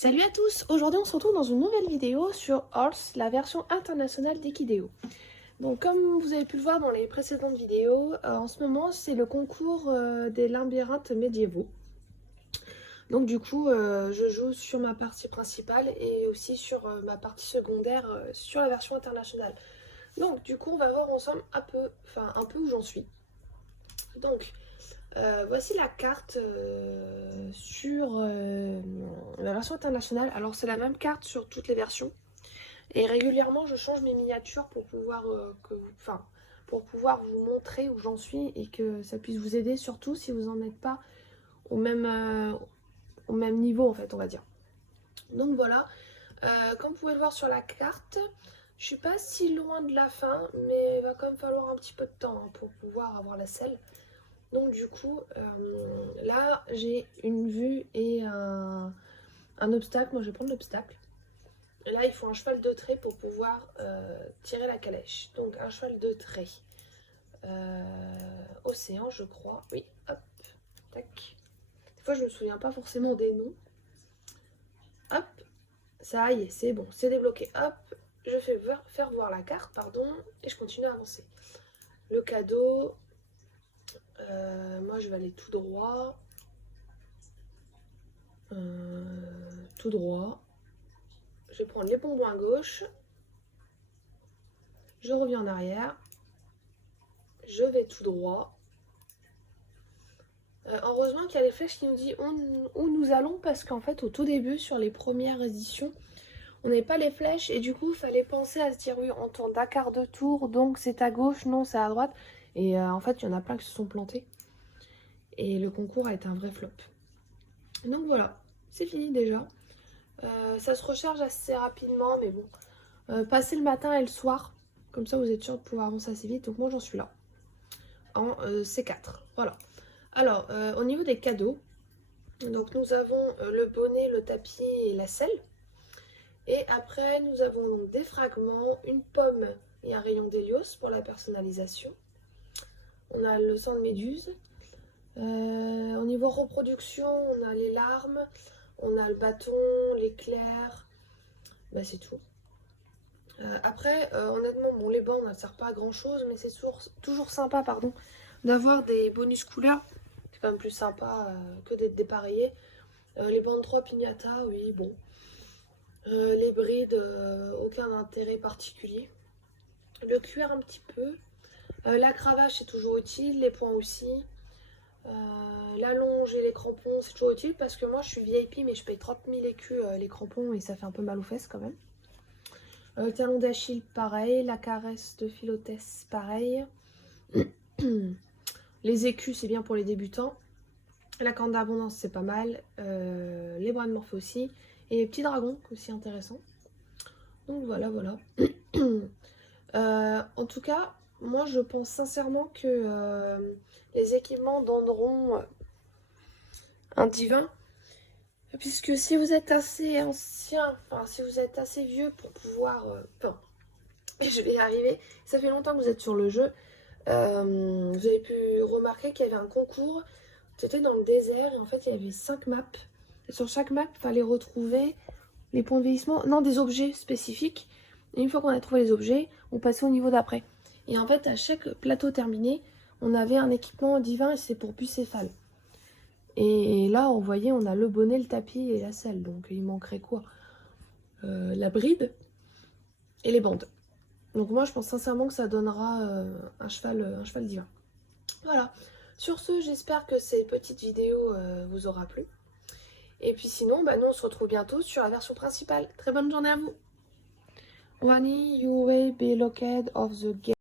Salut à tous! Aujourd'hui on se retrouve dans une nouvelle vidéo sur Horse, la version internationale d'Equideo. Donc comme vous avez pu le voir dans les précédentes vidéos, en ce moment c'est le concours des labyrinthes médiévaux. Donc du coup je joue sur ma partie principale et aussi sur ma partie secondaire sur la version internationale. Donc du coup on va voir ensemble un peu où j'en suis. Donc voici la carte sur la version internationale. Alors c'est la même carte sur toutes les versions. Et régulièrement je change mes miniatures pour pouvoir, pour pouvoir vous montrer où j'en suis et que ça puisse vous aider, surtout si vous n'en êtes pas au même niveau en fait, on va dire. Donc voilà, comme vous pouvez le voir sur la carte, je suis pas si loin de la fin, mais il va quand même falloir un petit peu de temps hein, pour pouvoir avoir la selle. Donc du coup, là j'ai une vue et un obstacle. Moi je vais prendre l'obstacle. Et là il faut un cheval de trait pour pouvoir tirer la calèche. Donc un cheval de trait. Océan je crois. Oui, hop, tac. Des fois je me souviens pas forcément des noms. Hop, ça y est, c'est bon, c'est débloqué. Hop, je fais faire voir la carte, pardon, et je continue à avancer. Le cadeau, moi je vais aller tout droit. Tout droit. Je vais prendre les bonbons à gauche. Je reviens en arrière. Je vais tout droit. Heureusement qu'il y a les flèches qui nous disent où nous allons, parce qu'en fait au tout début sur les premières éditions on n'avait pas les flèches et du coup il fallait penser à se dire oui on tourne d'un quart de tour donc c'est à gauche, non c'est à droite, et en fait il y en a plein qui se sont plantés et le concours a été un vrai flop. Donc voilà, c'est fini déjà. Ça se recharge assez rapidement mais bon, passez le matin et le soir, comme ça vous êtes sûr de pouvoir avancer assez vite. Donc moi j'en suis là en C4. Voilà. Alors au niveau des cadeaux, donc nous avons le bonnet, le tapis et la selle. Et après nous avons donc des fragments, une pomme et un rayon d'hélios pour la personnalisation. On a le sang de méduse. Au niveau reproduction, on a les larmes, on a le bâton, l'éclair. Bah, c'est tout. Après, honnêtement, bon, les bandes, ne servent pas à grand chose, mais c'est toujours sympa, pardon, d'avoir des bonus couleurs. C'est quand même plus sympa que d'être dépareillé. Les bandes 3 pignata, oui, bon. Les brides, aucun intérêt particulier. Le cuir, un petit peu. La cravache, c'est toujours utile. Les points aussi. La longe et les crampons, c'est toujours utile parce que moi, je suis VIP, mais je paye 30 000 écus les crampons et ça fait un peu mal aux fesses quand même. Le talon d'Achille, pareil. La caresse de Philotès, pareil. Les écus, c'est bien pour les débutants. La corne d'abondance, c'est pas mal. Les bras de Morphée aussi. Et les petits dragons, aussi intéressants. Donc voilà, voilà. En tout cas, moi, je pense sincèrement que les équipements donneront un divin. Puisque si vous êtes assez ancien, enfin, si vous êtes assez vieux pour pouvoir... Enfin, je vais y arriver. Ça fait longtemps que vous êtes sur le jeu. Vous avez pu remarquer qu'il y avait un concours. C'était dans le désert et en fait il y avait 5 maps. Et sur chaque map, il fallait retrouver les points de vieillissement, non, des objets spécifiques. Et une fois qu'on a trouvé les objets, on passait au niveau d'après. Et en fait, à chaque plateau terminé, on avait un équipement divin et c'est pour Bucéphale. Et là, on voyait, on a le bonnet, le tapis et la selle. Donc il manquerait quoi? La bride et les bandes. Donc moi, je pense sincèrement que ça donnera un cheval divin. Voilà. Sur ce, j'espère que cette petite vidéo vous aura plu. Et puis sinon, bah, nous on se retrouve bientôt sur la version principale. Très bonne journée à vous. Wani, you will be locked of the game.